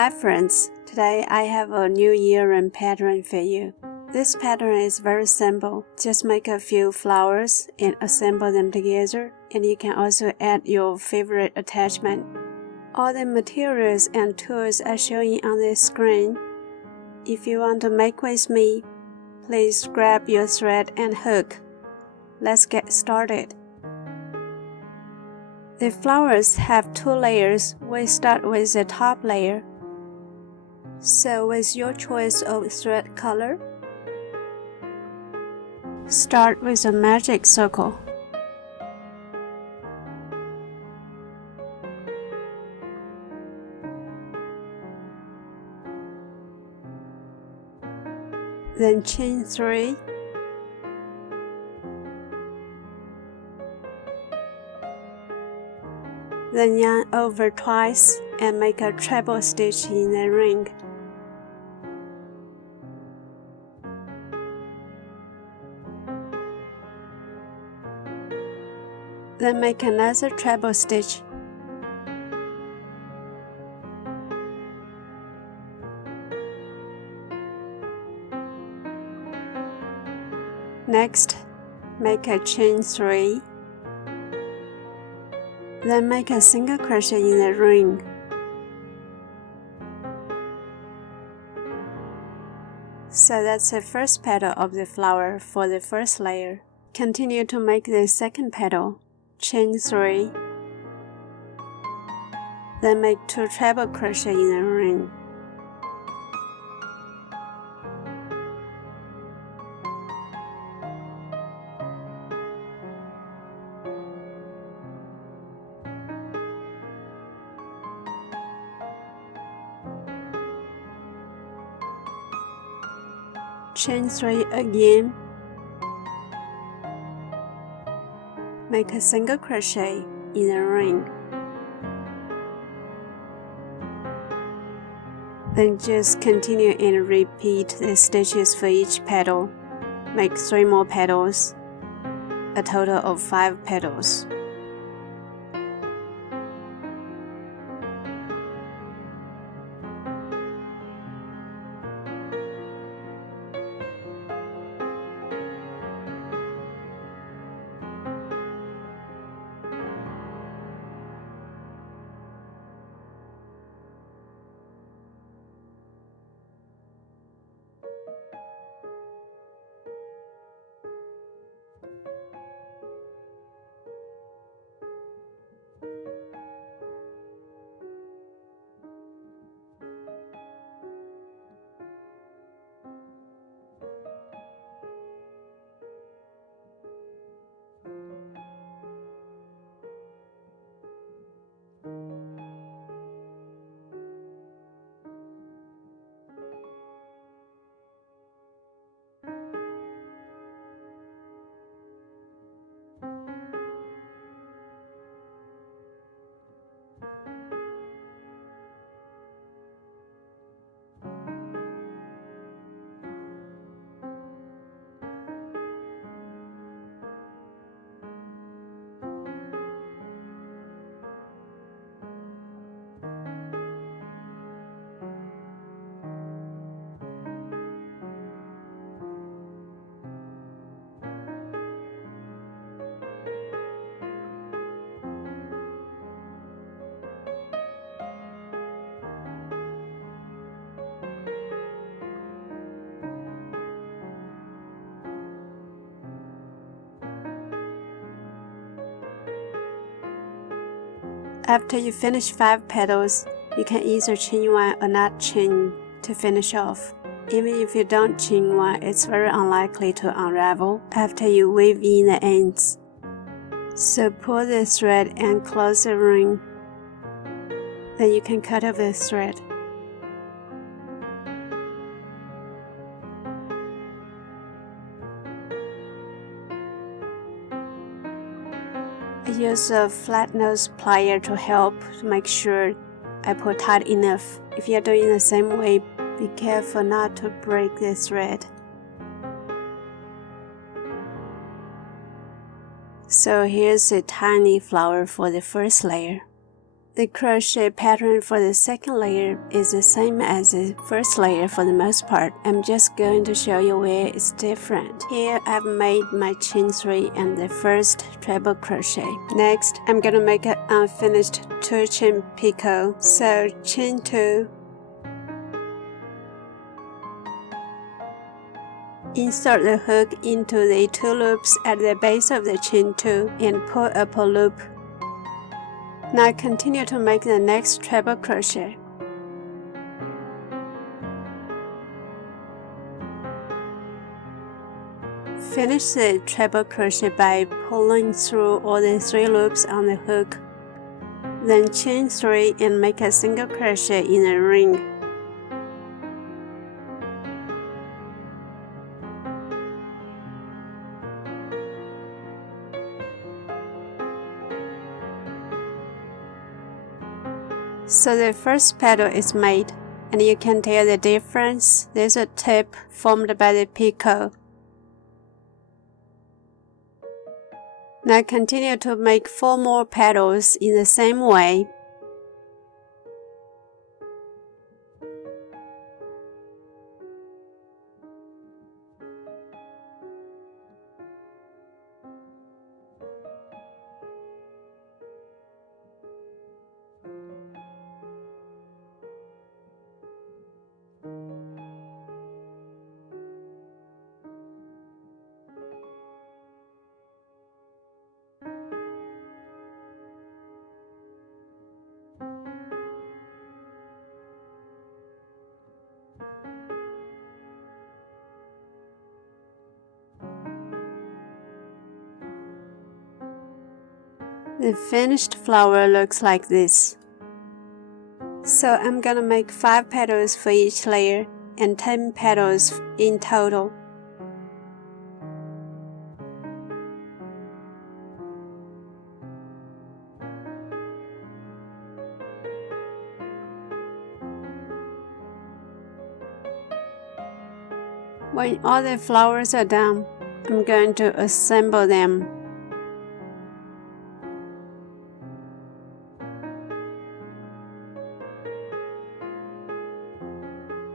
Hi friends, today I have a new earring pattern for you. This pattern is very simple. Just make a few flowers and assemble them together, and you can also add your favorite attachment. All the materials and tools are showing on the screen. If you want to make with me, please grab your thread and hook. Let's get started. The flowers have two layers. We start with the top layer. So with your choice of thread color, start with a magic circle. Then chain 3. Then yarn over twice and make a treble stitch in the ring. Then make another treble stitch. Next, make a chain 3. Then make a single crochet in the ring. So that's the first petal of the flower for the first layer. Continue to make the second petal. Chain 3. Then make 2 treble crochet in the ring. Chain 3 again. Make a single crochet in the ring. Then just continue and repeat the stitches for each petal. Make 3 more petals, a total of 5 petals. After you finish 5 petals, you can either chain 1 or not chain to finish off. Even if you don't chain 1, it's very unlikely to unravel after you weave in the ends. So pull the thread and close the ring. Then you can cut off the thread. I use a flat nose plier to help to make sure I pull tight enough. If you're doing the same way, be careful not to break the thread. So here's a tiny flower for the first layer. The crochet pattern for the second layer is the same as the first layer for the most part. I'm just going to show you where it's different. Here I've made my chain 3 and the first treble crochet. Next, I'm gonna make an unfinished 2 chain picot. So chain 2, insert the hook into the 2 loops at the base of the chain 2 and pull up a loop. Now continue to make the next treble crochet. Finish the treble crochet by pulling through all the 3 loops on the hook. Then chain 3 and make a single crochet in a ring. So the first petal is made, and you can tell the difference. There's a tip formed by the picot. Now continue to make 4 more petals in the same way. The finished flower looks like this. So I'm gonna make 5 petals for each layer and 10 petals in total. When all the flowers are done, I'm going to assemble them.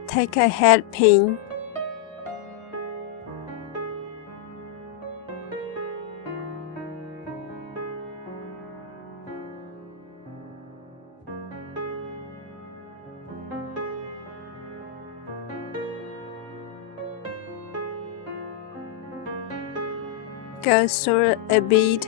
Take a head pin. Go through a bead.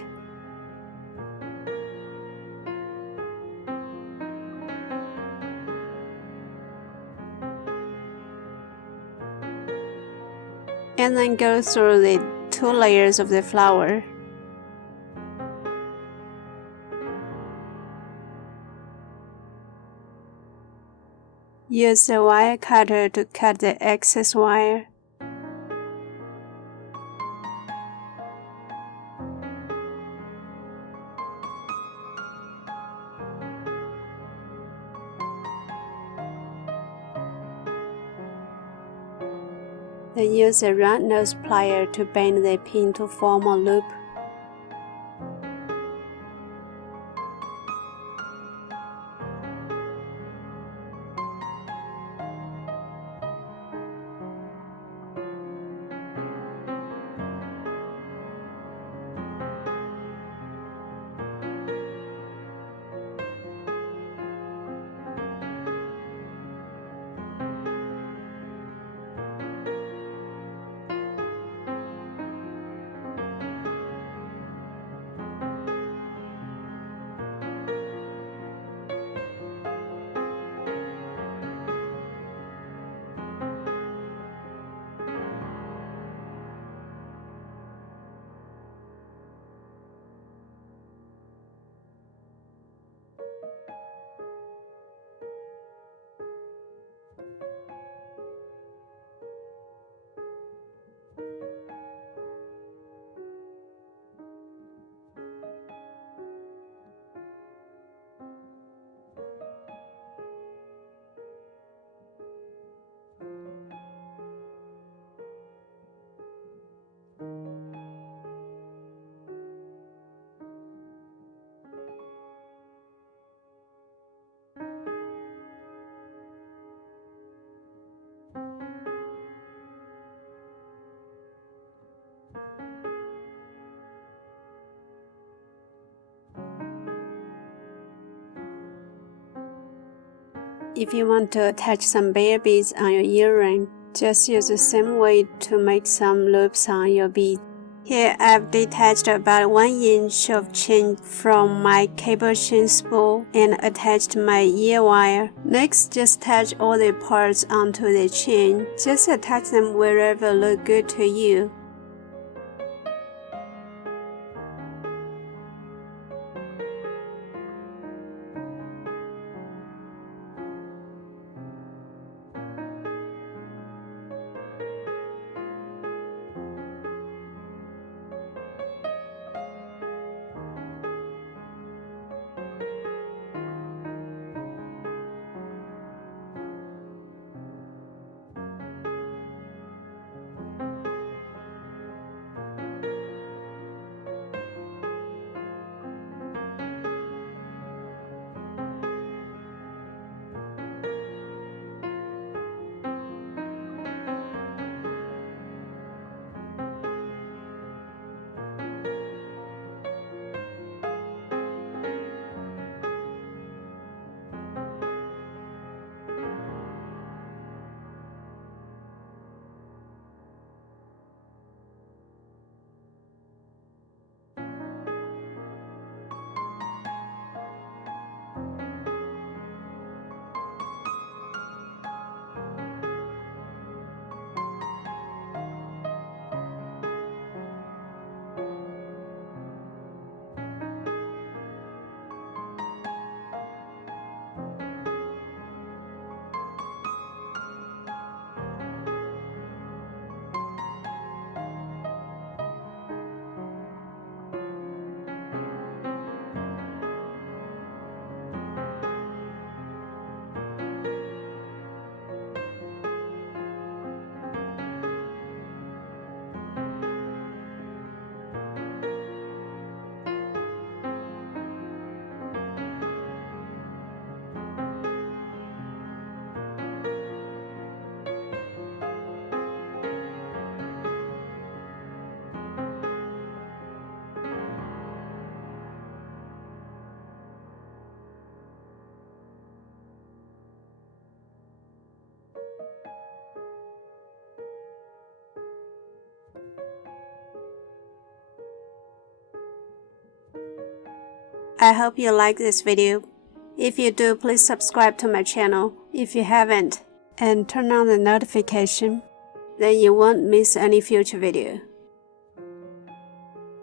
And then go through the 2 layers of the flower. Use a wire cutter to cut the excess wire. Then use a round nose plier to bend the pin to form a loop. if you want to attach some bear beads on your earring, just use the same way to make some loops on your bead. Here I've detached about 1 inch of chain from my cable chain spool and attached my ear wire. Next, just attach all the parts onto the chain. Just attach them wherever look good to you. I hope you like this video. If you do, please subscribe to my channel if you haven't, and turn on the notification. Then you won't miss any future video.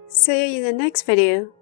See you in the next video.